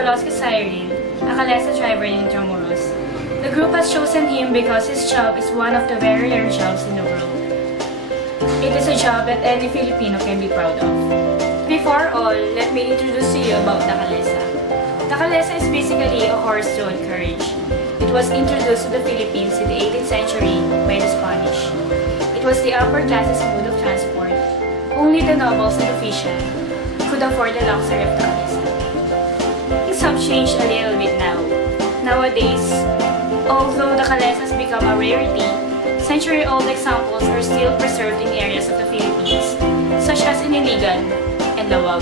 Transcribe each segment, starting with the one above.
Cyril, a Calesa driver in Intramuros. The group has chosen him because his job is one of the very rare jobs in the world. It is a job that any Filipino can be proud of. Before all, let me introduce to you about the Calesa. The Calesa is basically a horse-drawn carriage. It was introduced to the Philippines in the 18th century by the Spanish. It was the upper class's mode of transport. Only the nobles and officials could afford the luxury of the Calesa. Things have changed a little bit now. Nowadays, although the Calesa has become a rarity, century-old examples are still preserved in areas of the Philippines, such as in Iligan and Lawag.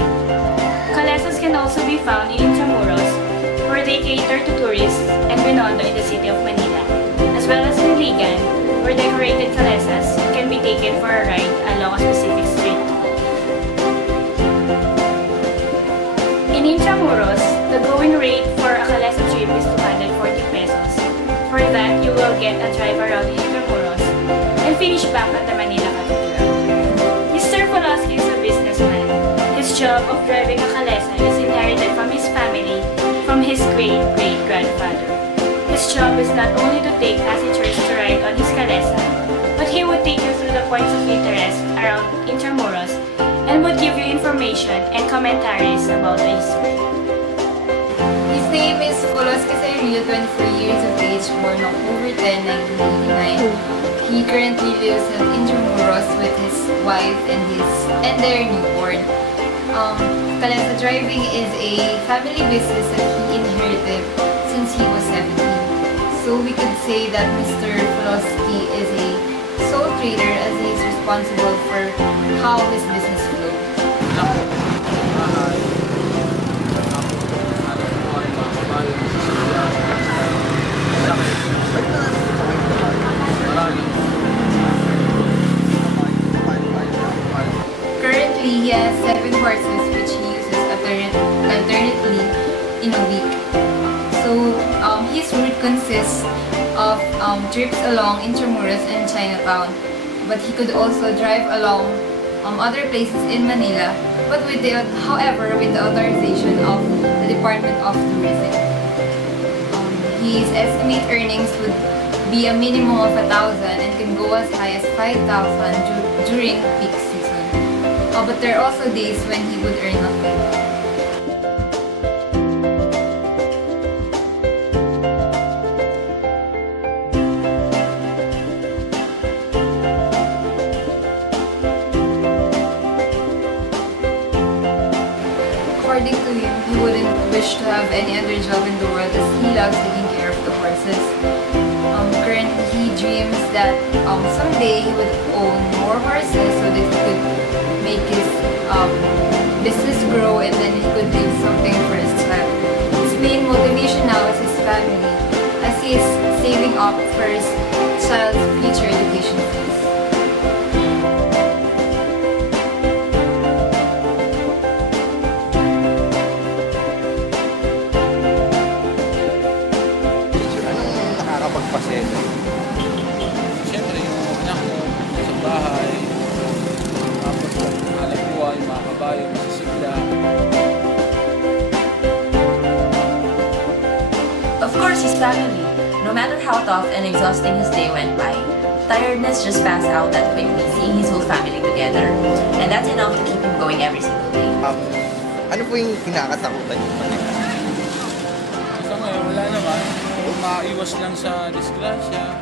Calesas can also be found in Intramuros, where they cater to tourists, and Binondo in the city of Manila, as well as in Iligan, where decorated Calesas can be taken for a ride along a specific street. In Intramuros, the going rate for a Calesa trip is 240 pesos. For that, you will get a drive around in Intramuros and finish back at the Manila Cathedral. Mr. Pulaski is a businessman. His job of driving a Calesa is inherited from his family, from his great-great-grandfather. His job is not only to take passengers to ride on his Calesa, but he would take you through the points of interest around Intramuros and would give you information and commentaries about the history. His name is Cyril, 24 years of age, born October 10, 1989. He currently lives in Intramuros with his wife and their newborn. Calesa driving is a family business that he inherited since he was 17. So we could say that Mr. Pulaski is a sole trader as he is responsible for how his business flows. Currently, he has 7 horses which he uses alternately in a week. So his route consists of trips along Intramuros and Chinatown, but he could also drive along other places in Manila, but however with the authorization of the Department of Tourism. His estimated earnings would be a minimum of 1,000 and can go as high as 5,000 during peak season. But there are also days when he would earn nothing. According to him, he wouldn't wish to have any other job in the world as he loves taking care of the horses. Currently, he dreams that someday he would own more horses so that he could make his business grow and then he could leave something for his child. His main motivation now is his family, as he is saving up for his child's future education fees. Siyempre yung anak mo sa bahay, tapos alam buhay, mga kabayo, masisigla. Of course, his family. No matter how tough and exhausting his day went by, tiredness just passed out that quickly seeing his whole family together. And that's enough to keep him going every single day. Ano po yung kinakatakutan niyo? Sa ngayon, wala naman. Maiwas lang sa disgrasya.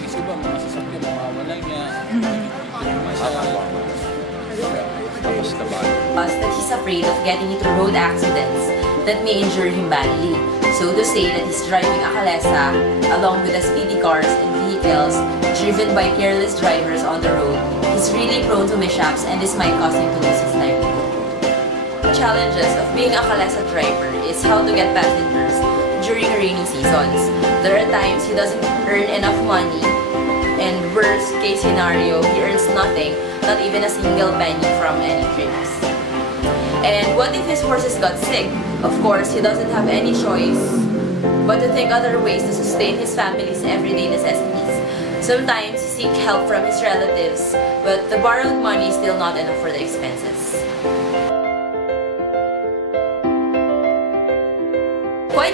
Kasi ba, mga sasakyan, mawawalan niya. Tapos na ba? Us that he's afraid of getting into road accidents that may injure him badly. So to say that he's driving a Calesa along with the speedy cars and vehicles driven by careless drivers on the road, he's really prone to mishaps and this might cause him to lose his livelihood. The challenges of being a Calesa driver is how to get passengers during rainy seasons. There are times he doesn't earn enough money, and worst case scenario, he earns nothing, not even a single penny from any trips. And what if his horses got sick? Of course, he doesn't have any choice but to think other ways to sustain his family's everyday necessities. Sometimes he seek help from his relatives, but the borrowed money is still not enough for the expenses.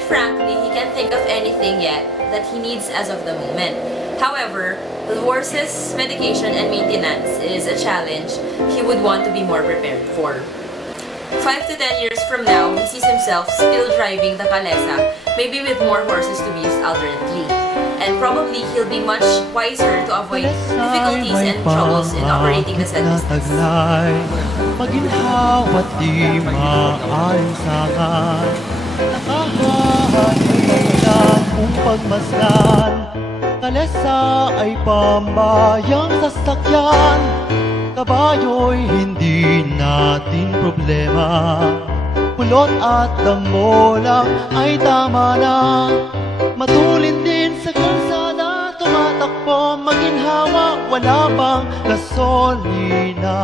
frankly, he can't think of anything yet that he needs as of the moment. However, the horse's medication and maintenance is a challenge he would want to be more prepared for. 5 to 10 years from now, he sees himself still driving the Calesa, maybe with more horses to be used alternately. And probably he'll be much wiser to avoid difficulties and troubles in operating the said business. Maginhawat di maalinsangan, nakahanay lang kung pagmasdan. Kalesa ay pambayang sasakyan, kabayo'y hindi natin problema. Kulot at damo lang ay tama na. Matulin din sa kalsada, tumatakbo, maginhawa, wala bang gasolina.